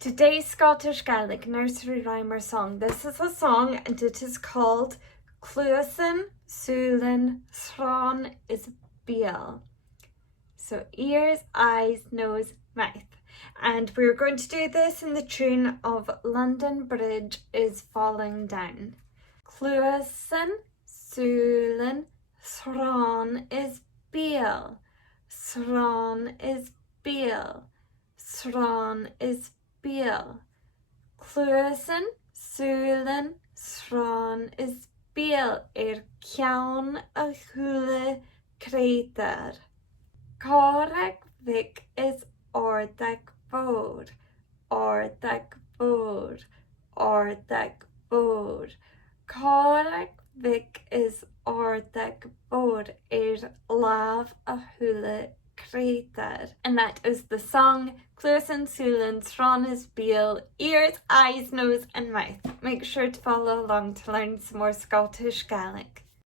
Today's Scottish Gaelic Nursery Rhyme or Song. This is a song and it is called Cluasan, Sulin, Thron is Beal. So ears, eyes, nose, mouth. And we're going to do this in the tune of London Bridge is Falling Down. Cluasan, Sulin, Thron is Beal. Thron is Beal. Thron is Beal. Cluasan, Sulin, Thron is Beal ceann a chula crater. Correg Vic is ordag fawr, ordag fawr, ordag fawr. Correg Vic is ordag fawr laf a chula crater. And that is the song Cluasan, Sulin, Thron is Beal, ears, eyes, nose and mouth. Make sure to follow along to learn some more Scottish Gaelic.